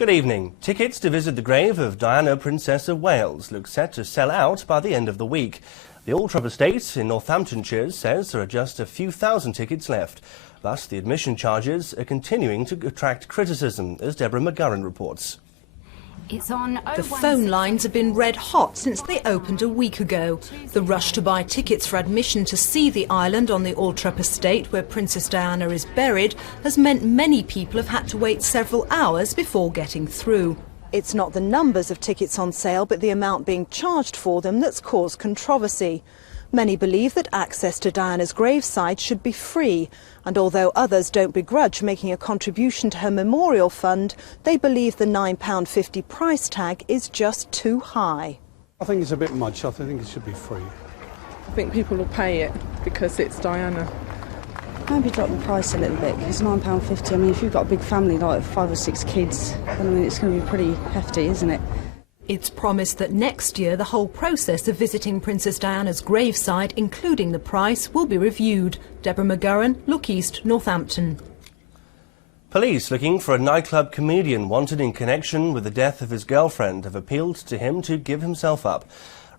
Good evening. Tickets to visit the grave of Diana, Princess of Wales look set to sell out by the end of the week. The Ultra Estate in Northamptonshire says there are just a few thousand tickets left. Thus, the admission charges are continuing to attract criticism, as Deborah McGurran reports. The phone lines have been red hot since they opened a week ago. The rush to buy tickets for admission to see the island on the Altrep estate where Princess Diana is buried has meant many people have had to wait several hours before getting through. It's not the numbers of tickets on sale, but the amount being charged for them that's caused controversy. Many believe that access to Diana's graveside should be free, and although others don't begrudge making a contribution to her memorial fund, they believe the £9.50 price tag is just too high. I think it's a bit much. I think it should be free. I think people will pay it because it's Diana. Maybe drop the price a little bit, because £9.50, I mean, if you've got a big family, like 5 or 6 kids, then I mean, it's going to be pretty hefty, isn't it? It's promised that next year the whole process of visiting Princess Diana's graveside, including the price, will be reviewed. Deborah McGurran, Look East, Northampton. Police looking for a nightclub comedian wanted in connection with the death of his girlfriend have appealed to him to give himself up.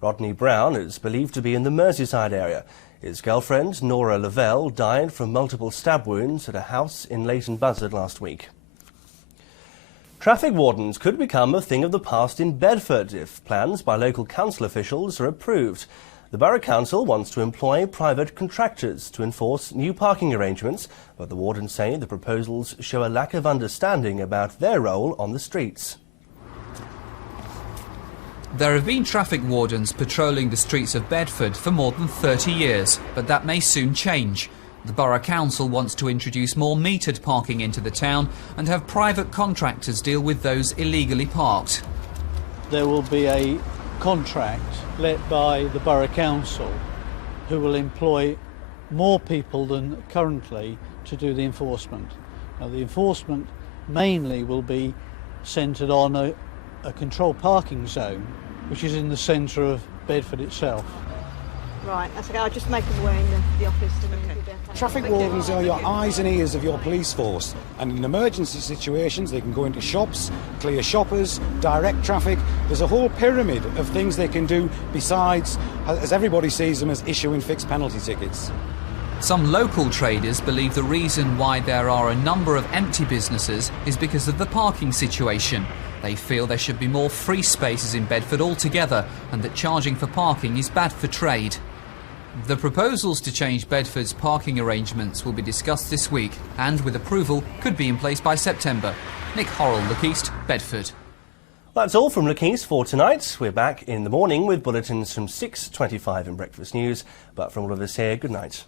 Rodney Brown is believed to be in the Merseyside area. His girlfriend, Nora Lavelle, died from multiple stab wounds at a house in Leighton Buzzard last week. Traffic wardens could become a thing of the past in Bedford if plans by local council officials are approved. The Borough Council wants to employ private contractors to enforce new parking arrangements, but the wardens say the proposals show a lack of understanding about their role on the streets. There have been traffic wardens patrolling the streets of Bedford for more than 30 years, but that may soon change. The Borough Council wants to introduce more metered parking into the town and have private contractors deal with those illegally parked. There will be a contract led by the Borough Council who will employ more people than currently to do the enforcement. Now, the enforcement mainly will be centred on a controlled parking zone which is in the centre of Bedford itself. Right, that's okay. I'll just make them aware in the office. Traffic wardens are your eyes and ears of your police force, and in emergency situations they can go into shops, clear shoppers, direct traffic. There's a whole pyramid of things they can do besides, as everybody sees them, as issuing fixed penalty tickets. Some local traders believe the reason why there are a number of empty businesses is because of the parking situation. They feel there should be more free spaces in Bedford altogether, and that charging for parking is bad for trade. The proposals to change Bedford's parking arrangements will be discussed this week and, with approval, could be in place by September. Nick Horrell, Look East, Bedford. That's all from Look East for tonight. We're back in the morning with bulletins from 6:25 in Breakfast News. But from all of us here, good night.